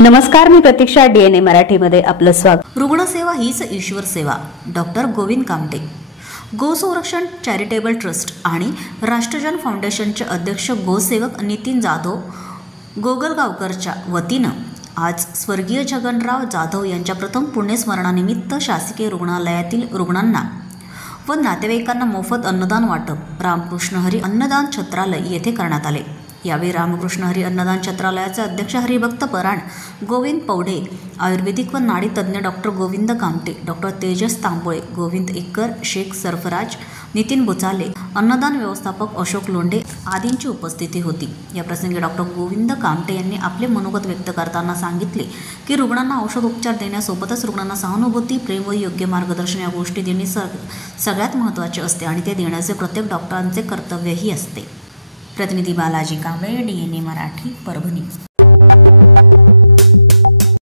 नमस्कार, मी प्रतीक्षा. DNA मराठीमध्ये आपलं स्वागत. रुग्णसेवा हीच ईश्वर सेवा. डॉक्टर गोविंद कामटे, गोसंरक्षण चॅरिटेबल ट्रस्ट आणि राष्ट्रजन फाउंडेशनचे अध्यक्ष गोसेवक नितीन जाधव गोगलगावकरच्या वतीनं आज स्वर्गीय जगनराव जाधव यांच्या प्रथम पुण्यस्मरणानिमित्त शासकीय रुग्णालयातील रुग्णांना व नातेवाईकांना मोफत अन्नदान वाटप रामकृष्ण हरी अन्नदान छत्रालय येथे करण्यात आले. यावेळी रामकृष्ण हरी अन्नदान छत्रालयाचे अध्यक्ष हरिभक्त पराण, गोविंद पौढे, आयुर्वेदिक व नाडी तज्ज्ञ डॉक्टर गोविंद कामटे, डॉक्टर तेजस तांबोळे, गोविंद एकर, शेख सरफराज, नितीन बुचाले, अन्नदान व्यवस्थापक अशोक लोंढे आदींची उपस्थिती होती. या प्रसंगी डॉक्टर गोविंद कामटे यांनी आपले मनोगत व्यक्त करताना सांगितले की रुग्णांना औषध उपचार देण्यासोबतच रुग्णांना सहानुभूती, प्रेम व योग्य मार्गदर्शन या गोष्टी देणे सगळ्यात महत्त्वाचे असते आणि ते देण्याचे प्रत्येक डॉक्टरांचे कर्तव्यही असते. प्रतिनिधी बालाजी कांबळे, DNA मराठी, परभणी.